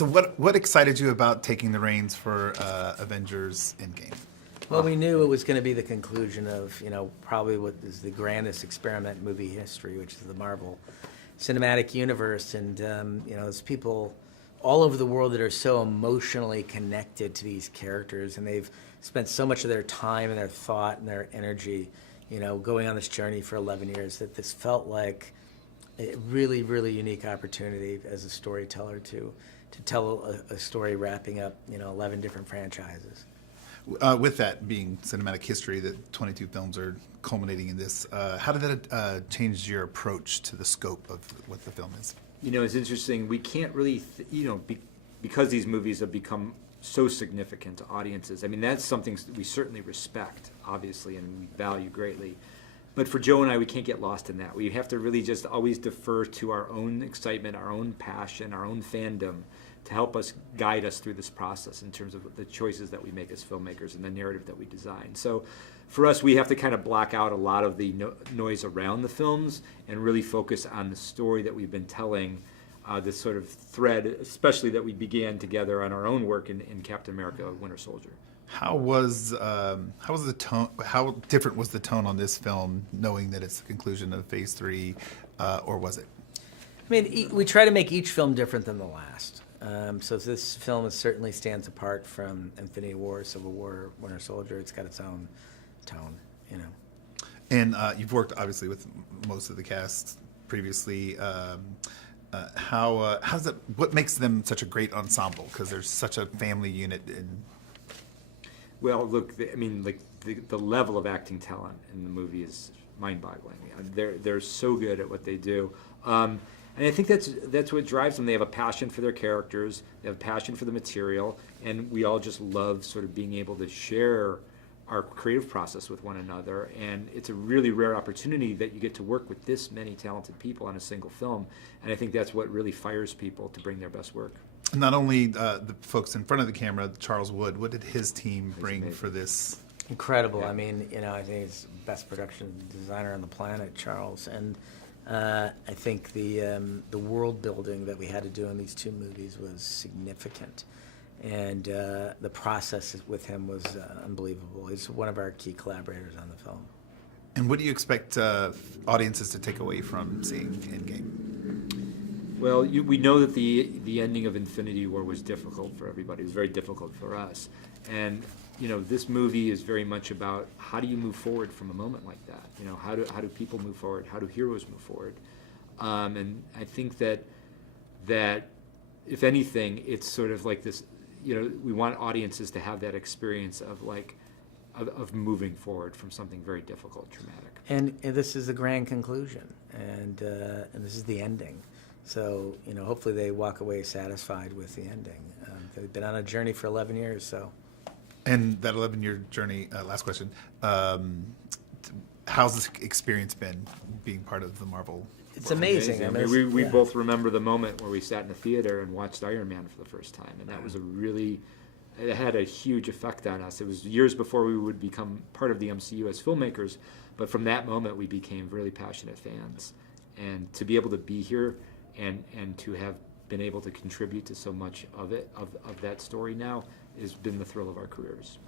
So what excited you about taking the reins for Avengers Endgame? Well, we knew it was going to be the conclusion of, probably what is the grandest experiment in movie history, which is the Marvel Cinematic Universe. And, there's people all over the world that are so emotionally connected to these characters, and they've spent so much of their time and their thought and their energy, going on this journey for 11 years, that this felt like a really, really unique opportunity as a storyteller to tell a story wrapping up, 11 different franchises. With that being cinematic history, that 22 films are culminating in this, how did that change your approach to the scope of what the film is? It's interesting. We can't really, because these movies have become so significant to audiences. I mean, that's something that we certainly respect, obviously, and we value greatly. But for Joe and I, we can't get lost in that. We have to really just always defer to our own excitement, our own passion, our own fandom to help us guide us through this process in terms of the choices that we make as filmmakers and the narrative that we design. So for us, we have to kind of block out a lot of the noise around the films and really focus on the story that we've been telling, this sort of thread, especially that we began together on our own work in Captain America: Winter Soldier. How was the tone? How different was the tone on this film, knowing that it's the conclusion of Phase 3, or was it? I mean, we try to make each film different than the last. So this film certainly stands apart from Infinity War, Civil War, Winter Soldier. It's got its own tone, And you've worked obviously with most of the cast previously. How's that? What makes them such a great ensemble? Because there's such a family unit. Well, look, the level of acting talent in the movie is mind-boggling. They're so good at what they do. And I think that's what drives them. They have a passion for their characters, they have a passion for the material, and we all just love sort of being able to share our creative process with one another. And it's a really rare opportunity that you get to work with this many talented people on a single film. And I think that's what really fires people to bring their best work. Not only the folks in front of the camera, Charles Wood, what did his team bring for this? Incredible. Yeah. I mean, I think he's the best production designer on the planet, Charles. And I think the world building that we had to do in these two movies was significant. And the process with him was unbelievable. He's one of our key collaborators on the film. And what do you expect audiences to take away from seeing Endgame? Well, we know that the ending of Infinity War was difficult for everybody. It was very difficult for us. And this movie is very much about how do you move forward from a moment like that? How do people move forward? How do heroes move forward? And I think that if anything, it's sort of like this. We want audiences to have that experience of moving forward from something very difficult, traumatic. And this is the grand conclusion, and this is the ending. So hopefully they walk away satisfied with the ending. They've been on a journey for 11 years, so. And that 11-year journey, last question, how's this experience been being part of the Marvel? It's amazing. I mean, we both remember the moment where we sat in the theater and watched Iron Man for the first time, and that was it had a huge effect on us. It was years before we would become part of the MCU as filmmakers, but from that moment we became really passionate fans. And to be able to be here and to have been able to contribute to so much of that story now has been the thrill of our careers.